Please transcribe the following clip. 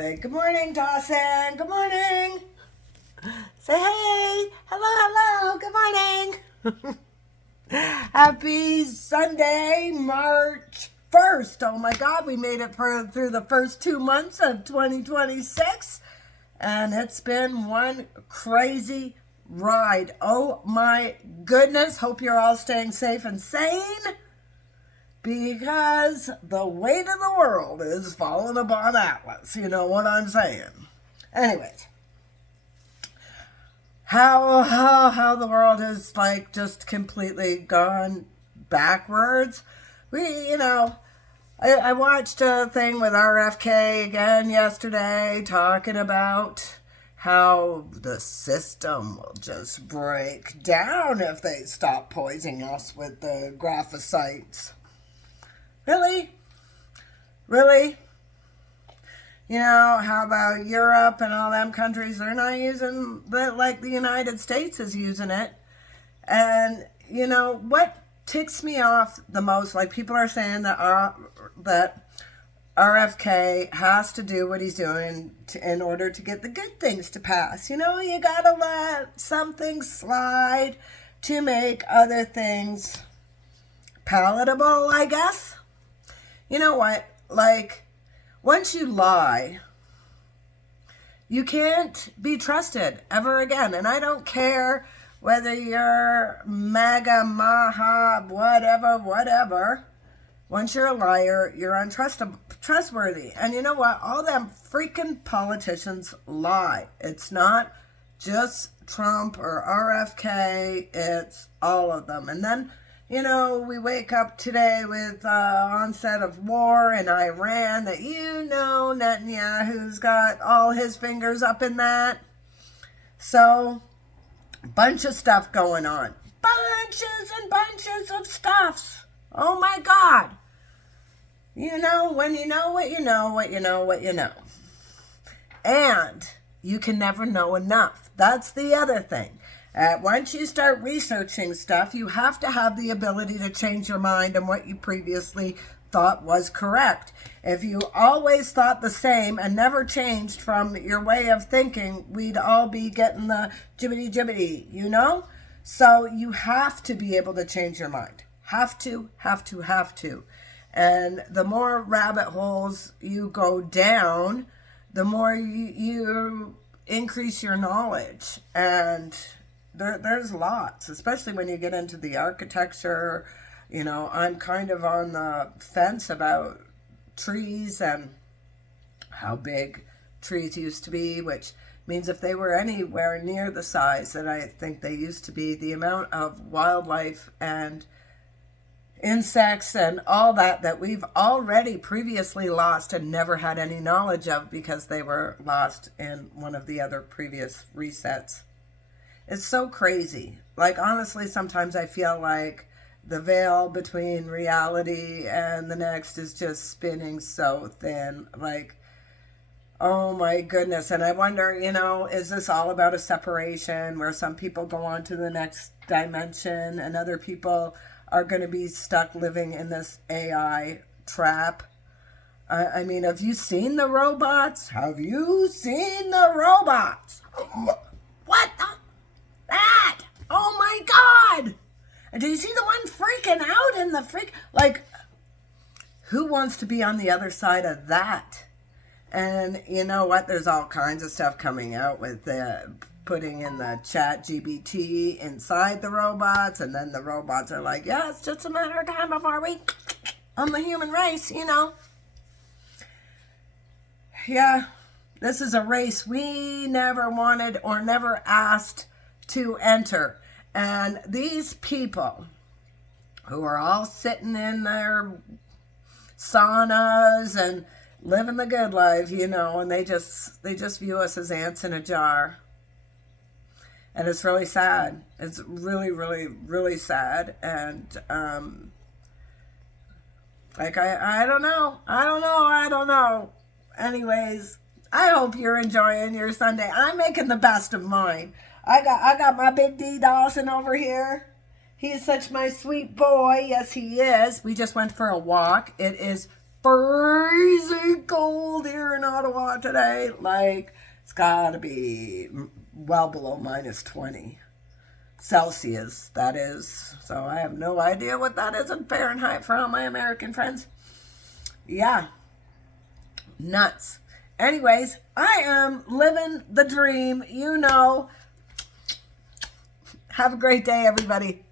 Say good morning, Dawson. Good morning. Say hey. Hello, hello. Good morning. Happy Sunday, March 1st. Oh my God, we made it through the first 2 months of 2026. And it's been one crazy ride. Oh my goodness. Hope you're all staying safe and sane, because the weight of the world is falling upon Atlas. You know what I'm saying? Anyways, how the world is like just completely gone backwards. I watched a thing with RFK again yesterday talking about how the system will just break down if they stop poisoning us with the glyphosates. Really? Really? How about Europe and all them countries? They're not using it like the United States is using it. And, what ticks me off the most, like people are saying that RFK has to do what he's doing in order to get the good things to pass. You gotta let some things slide to make other things palatable, I guess. You know what? Like, once you lie, you can't be trusted ever again. And I don't care whether you're MAGA, MAHA, whatever. Once you're a liar, you're untrustworthy. And you know what? All them freaking politicians lie. It's not just Trump or RFK. It's all of them. And then we wake up today with onset of war in Iran that Netanyahu's got all his fingers up in that. So, bunch of stuff going on. Bunches and bunches of stuffs. Oh my God. When you know what you know, what you know, what you know. And you can never know enough. That's the other thing. Once you start researching stuff, you have to have the ability to change your mind on what you previously thought was correct. If you always thought the same and never changed from your way of thinking, we'd all be getting the jibbity, So you have to be able to change your mind. Have to. And the more rabbit holes you go down, the more you increase your knowledge. And there's lots, especially when you get into the architecture. I'm kind of on the fence about trees and how big trees used to be, which means if they were anywhere near the size that I think they used to be, the amount of wildlife and insects and all that we've already previously lost and never had any knowledge of because they were lost in one of the other previous resets. It's so crazy. Like, honestly, sometimes I feel like the veil between reality and the next is just spinning so thin. Like, oh my goodness. And I wonder, is this all about a separation where some people go on to the next dimension and other people are going to be stuck living in this AI trap? I mean, have you seen the robots? What the? That! Oh my God! And do you see the one freaking out in the like, who wants to be on the other side of that? And you know what? There's all kinds of stuff coming out with putting in the ChatGPT inside the robots, and then the robots are like, yeah, it's just a matter of time before we on the human race, Yeah, this is a race we never wanted or never asked to enter. And these people who are all sitting in their saunas and living the good life, and they just view us as ants in a jar. And it's really sad. It's really, really, really sad. And I don't know. Anyways, I hope you're enjoying your Sunday. I'm making the best of mine. I got my big D Dawson over here. He is such my sweet boy. Yes, he is. We just went for a walk. It is freezing cold here in Ottawa today. Like, it's got to be well below minus 20 Celsius, that is. So I have no idea what that is in Fahrenheit for all my American friends. Yeah, nuts. Anyways, I am living the dream, you know. Have a great day, everybody.